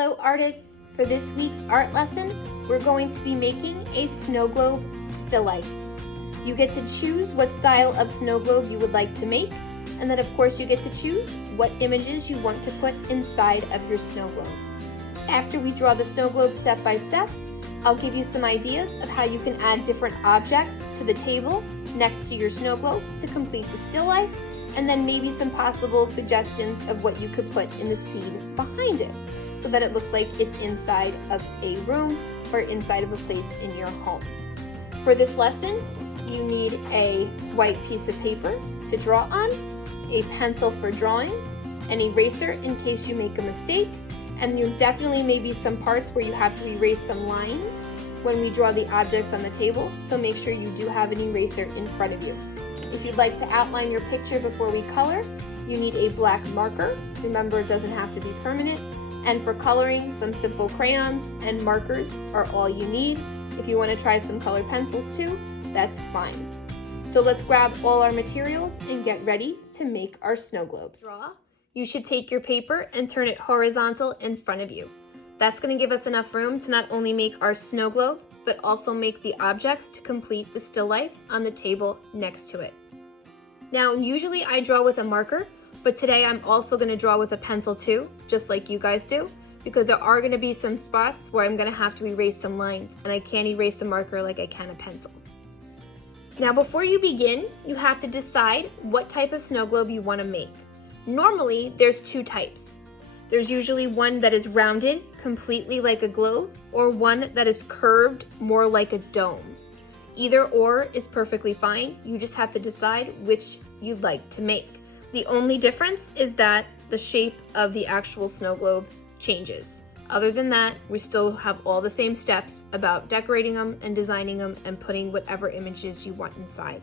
Hello artists! For this week's art lesson, we're going to be making a snow globe still life. You get to choose what style of snow globe you would like to make, and then of course you get to choose what images you want to put inside of your snow globe. After we draw the snow globe step by step, I'll give you some ideas of how you can add different objects to the table next to your snow globe to complete the still life, and then maybe some possible suggestions of what you could put in the scene behind it, so that it looks like it's inside of a room or inside of a place in your home. For this lesson, you need a white piece of paper to draw on, a pencil for drawing, an eraser in case you make a mistake, and there definitely may be some parts where you have to erase some lines when we draw the objects on the table, so make sure you do have an eraser in front of you. If you'd like to outline your picture before we color, you need a black marker. Remember, it doesn't have to be permanent. And for coloring, some simple crayons and markers are all you need. If you want to try some colored pencils too, that's fine. So let's grab all our materials and get ready to make our snow globes. You should take your paper and turn it horizontal in front of you. That's going to give us enough room to not only make our snow globe, but also make the objects to complete the still life on the table next to it. Now, usually I draw with a marker, but today I'm also going to draw with a pencil too, just like you guys do, because there are going to be some spots where I'm going to have to erase some lines, and I can't erase a marker like I can a pencil. Now, before you begin, you have to decide what type of snow globe you want to make. Normally, there's two types. There's usually one that is rounded, completely like a globe, or one that is curved, more like a dome. Either or is perfectly fine. You just have to decide which you'd like to make. The only difference is that the shape of the actual snow globe changes. Other than that, we still have all the same steps about decorating them and designing them and putting whatever images you want inside.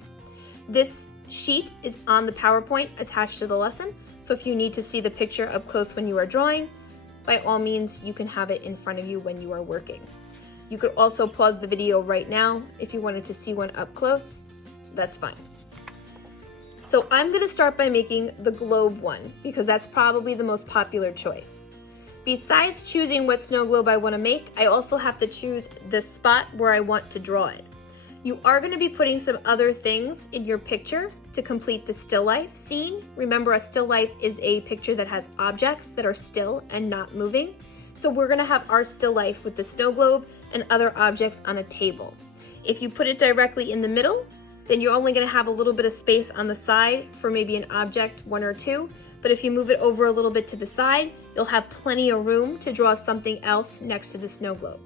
This sheet is on the PowerPoint attached to the lesson, so if you need to see the picture up close when you are drawing, by all means, you can have it in front of you when you are working. You could also pause the video right now if you wanted to see one up close. That's fine. So I'm going to start by making the globe one because that's probably the most popular choice. Besides choosing what snow globe I want to make, I also have to choose the spot where I want to draw it. You are going to be putting some other things in your picture to complete the still life scene. Remember, a still life is a picture that has objects that are still and not moving. So we're going to have our still life with the snow globe and other objects on a table. If you put it directly in the middle, then you're only going to have a little bit of space on the side for maybe an object, one or two. But if you move it over a little bit to the side, you'll have plenty of room to draw something else next to the snow globe.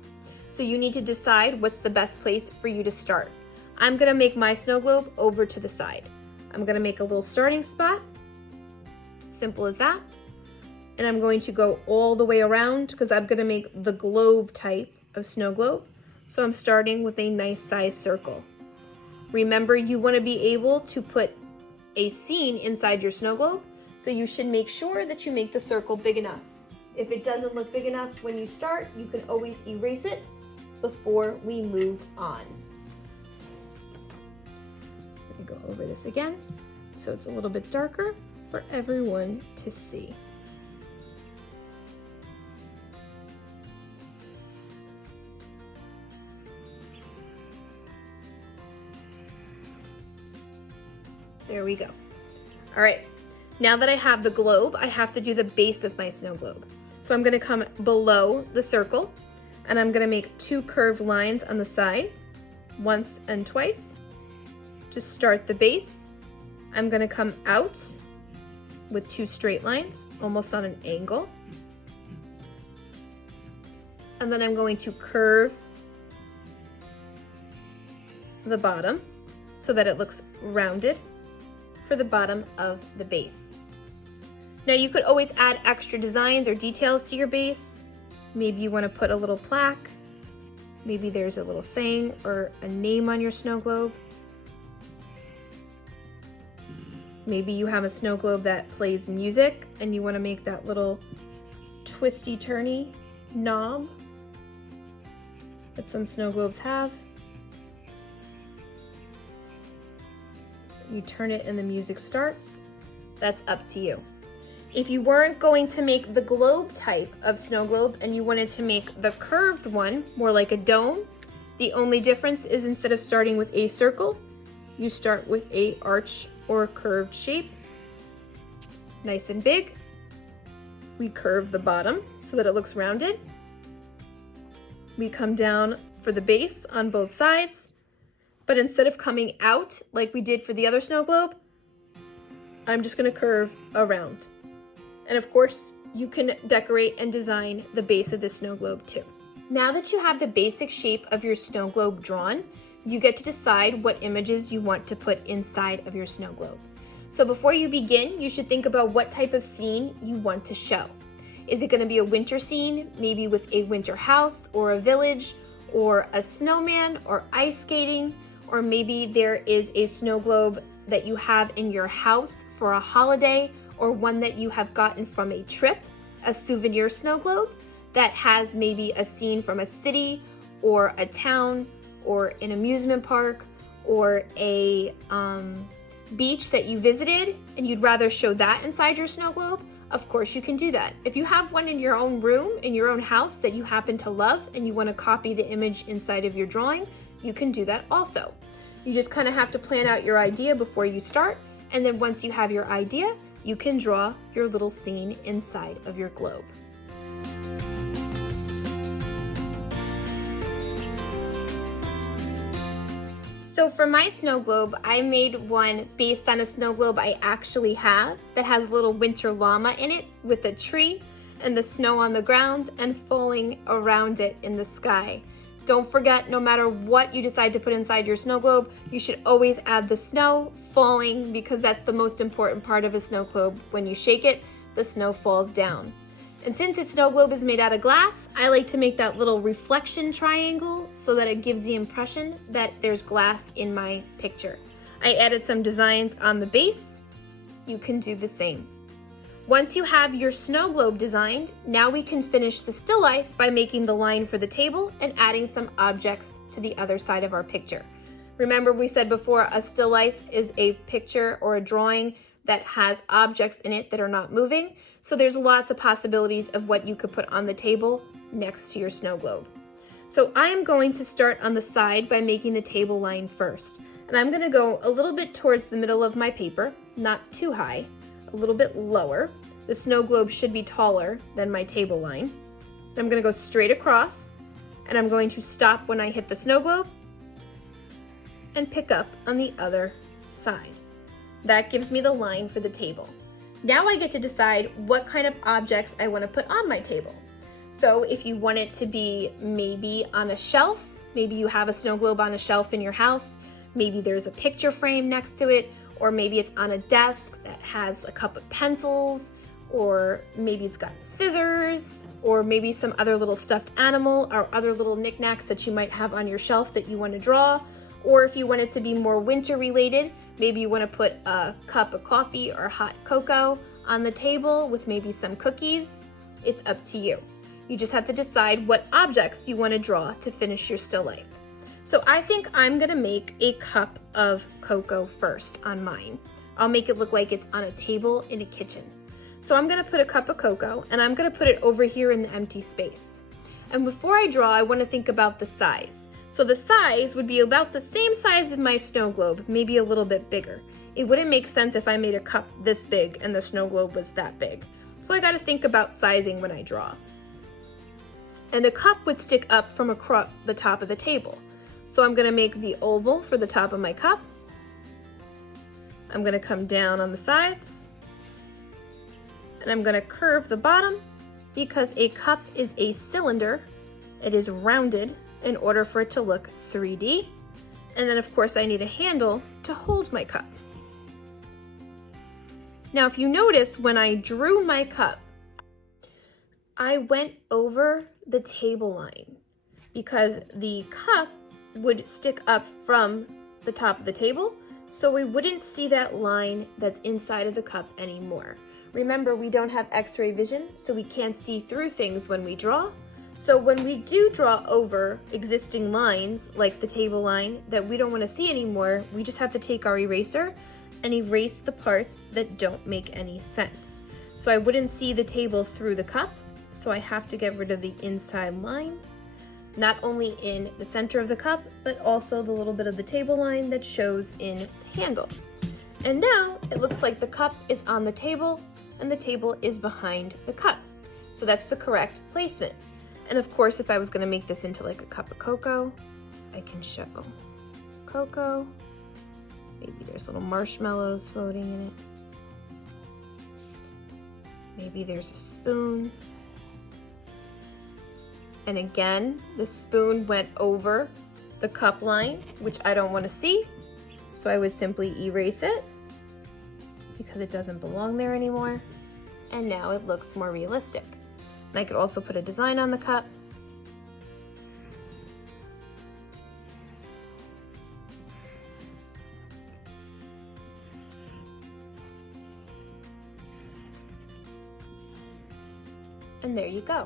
So you need to decide what's the best place for you to start. I'm going to make my snow globe over to the side. I'm going to make a little starting spot, simple as that. And I'm going to go all the way around because I'm going to make the globe type of snow globe. So I'm starting with a nice size circle. Remember, you want to be able to put a scene inside your snow globe, so you should make sure that you make the circle big enough. If it doesn't look big enough when you start, you can always erase it before we move on. Let me go over this again so it's a little bit darker for everyone to see. There we go. All right, now that I have the globe, I have to do the base of my snow globe. So I'm gonna come below the circle and I'm gonna make two curved lines on the side, once and twice, to start the base. I'm gonna come out with two straight lines, almost on an angle. And then I'm going to curve the bottom so that it looks rounded for the bottom of the base. Now you could always add extra designs or details to your base. Maybe you want to put a little plaque. Maybe there's a little saying or a name on your snow globe. Maybe you have a snow globe that plays music and you want to make that little twisty turny knob that some snow globes have. You turn it and the music starts. That's up to you. If you weren't going to make the globe type of snow globe and you wanted to make the curved one, more like a dome, the only difference is instead of starting with a circle, you start with a arch or a curved shape. Nice and big. We curve the bottom so that it looks rounded. We come down for the base on both sides, but instead of coming out like we did for the other snow globe, I'm just gonna curve around. And of course, you can decorate and design the base of the snow globe too. Now that you have the basic shape of your snow globe drawn, you get to decide what images you want to put inside of your snow globe. So before you begin, you should think about what type of scene you want to show. Is it going to be a winter scene, maybe with a winter house or a village or a snowman or ice skating, or maybe there is a snow globe that you have in your house for a holiday or one that you have gotten from a trip, a souvenir snow globe that has maybe a scene from a city or a town or an amusement park or a beach that you visited and you'd rather show that inside your snow globe. Of course you can do that. If you have one in your own room, in your own house that you happen to love and you want to copy the image inside of your drawing, you can do that also. You just kind of have to plan out your idea before you start, and then once you have your idea, you can draw your little scene inside of your globe. So for my snow globe, I made one based on a snow globe I actually have that has a little winter llama in it with a tree and the snow on the ground and falling around it in the sky. Don't forget, no matter what you decide to put inside your snow globe, you should always add the snow falling, because that's the most important part of a snow globe. When you shake it, the snow falls down. And since a snow globe is made out of glass, I like to make that little reflection triangle so that it gives the impression that there's glass in my picture. I added some designs on the base. You can do the same. Once you have your snow globe designed, now we can finish the still life by making the line for the table and adding some objects to the other side of our picture. Remember, we said before, a still life is a picture or a drawing that has objects in it that are not moving. So there's lots of possibilities of what you could put on the table next to your snow globe. So I am going to start on the side by making the table line first. And I'm going to go a little bit towards the middle of my paper, not too high, a little bit lower. The snow globe should be taller than my table line. I'm going to go straight across, and I'm going to stop when I hit the snow globe and pick up on the other side. That gives me the line for the table. Now I get to decide what kind of objects I want to put on my table. So if you want it to be maybe on a shelf, maybe you have a snow globe on a shelf in your house, maybe there's a picture frame next to it, or maybe it's on a desk that has a cup of pencils, or maybe it's got scissors, or maybe some other little stuffed animal or other little knickknacks that you might have on your shelf that you want to draw. Or if you want it to be more winter related, maybe you want to put a cup of coffee or hot cocoa on the table with maybe some cookies. It's up to you. You just have to decide what objects you want to draw to finish your still life. So I think I'm going to make a cup of cocoa first on mine. I'll make it look like it's on a table in a kitchen. So I'm going to put a cup of cocoa and I'm going to put it over here in the empty space. And before I draw, I want to think about the size. So the size would be about the same size as my snow globe, maybe a little bit bigger. It wouldn't make sense if I made a cup this big and the snow globe was that big. So I got to think about sizing when I draw. And a cup would stick up from across the top of the table. So I'm going to make the oval for the top of my cup. I'm going to come down on the sides. And I'm going to curve the bottom because a cup is a cylinder. It is rounded in order for it to look 3D. And then of course I need a handle to hold my cup. Now if you notice, when I drew my cup, I went over the table line because the cup would stick up from the top of the table, so we wouldn't see that line that's inside of the cup anymore. Remember, we don't have x-ray vision, so we can't see through things when we draw. So when we do draw over existing lines, like the table line, that we don't want to see anymore, we just have to take our eraser and erase the parts that don't make any sense. So I wouldn't see the table through the cup, so I have to get rid of the inside line, not only in the center of the cup, but also the little bit of the table line that shows in the handle. And now it looks like the cup is on the table and the table is behind the cup. So that's the correct placement. And of course, if I was gonna make this into like a cup of cocoa, I can show cocoa. Maybe there's little marshmallows floating in it. Maybe there's a spoon. And again, the spoon went over the cup line, which I don't want to see. So I would simply erase it because it doesn't belong there anymore. And now it looks more realistic. And I could also put a design on the cup. And there you go.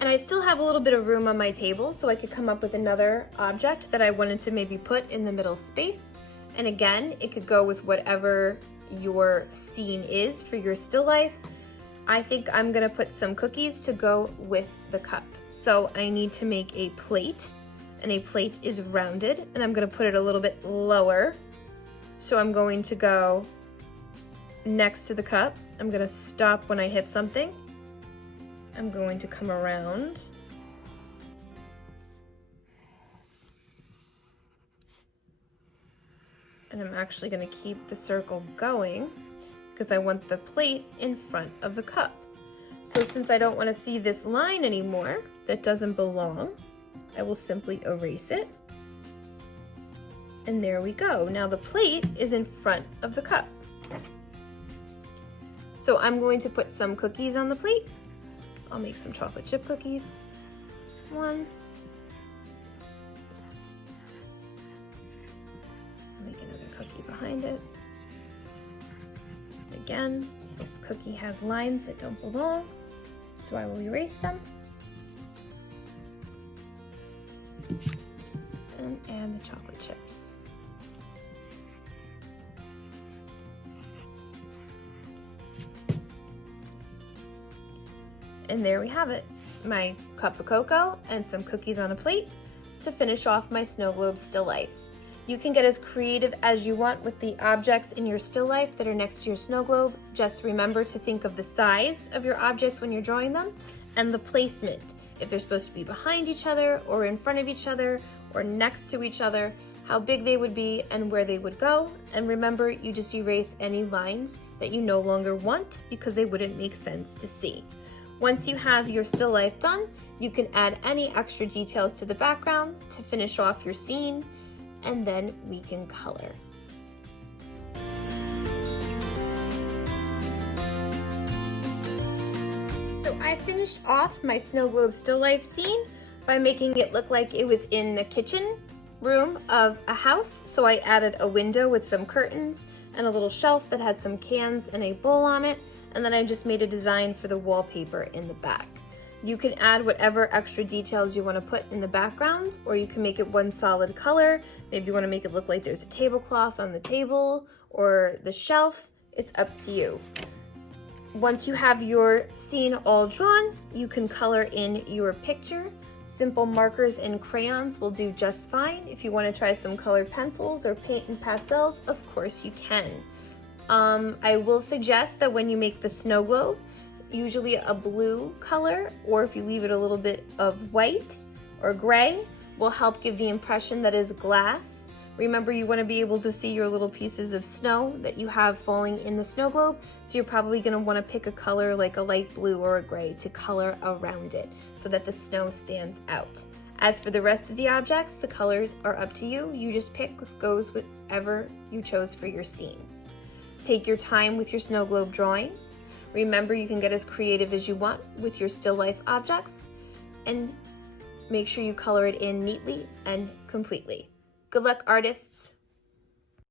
And I still have a little bit of room on my table, so I could come up with another object that I wanted to maybe put in the middle space. And again, it could go with whatever your scene is for your still life. I think I'm gonna put some cookies to go with the cup. So I need to make a plate, and a plate is rounded, and I'm gonna put it a little bit lower. So I'm going to go next to the cup. I'm gonna stop when I hit something. I'm going to come around. And I'm actually going to keep the circle going because I want the plate in front of the cup. So since I don't want to see this line anymore that doesn't belong, I will simply erase it. And there we go. Now the plate is in front of the cup. So I'm going to put some cookies on the plate. I'll make some chocolate chip cookies. One. Make another cookie behind it. Again, this cookie has lines that don't belong, so I will erase them. And add the chocolate chips. And there we have it, my cup of cocoa and some cookies on a plate to finish off my snow globe still life. You can get as creative as you want with the objects in your still life that are next to your snow globe. Just remember to think of the size of your objects when you're drawing them and the placement. If they're supposed to be behind each other or in front of each other or next to each other, how big they would be and where they would go. And remember, you just erase any lines that you no longer want because they wouldn't make sense to see. Once you have your still life done, you can add any extra details to the background to finish off your scene, and then we can color. So I finished off my snow globe still life scene by making it look like it was in the kitchen room of a house. So I added a window with some curtains and a little shelf that had some cans and a bowl on it. And then I just made a design for the wallpaper in the back. You can add whatever extra details you want to put in the background, or you can make it one solid color. Maybe you want to make it look like there's a tablecloth on the table or the shelf. It's up to you. Once you have your scene all drawn, you can color in your picture. Simple markers and crayons will do just fine. If you want to try some colored pencils or paint and pastels, of course you can. I will suggest that when you make the snow globe, usually a blue color, or if you leave it a little bit of white or gray, will help give the impression that is glass. Remember, you want to be able to see your little pieces of snow that you have falling in the snow globe, so you're probably going to want to pick a color like a light blue or a gray to color around it so that the snow stands out. As for the rest of the objects, the colors are up to you. You just pick what goes with whatever you chose for your scene. Take your time with your snow globe drawings. Remember, you can get as creative as you want with your still life objects, and make sure you color it in neatly and completely. Good luck, artists!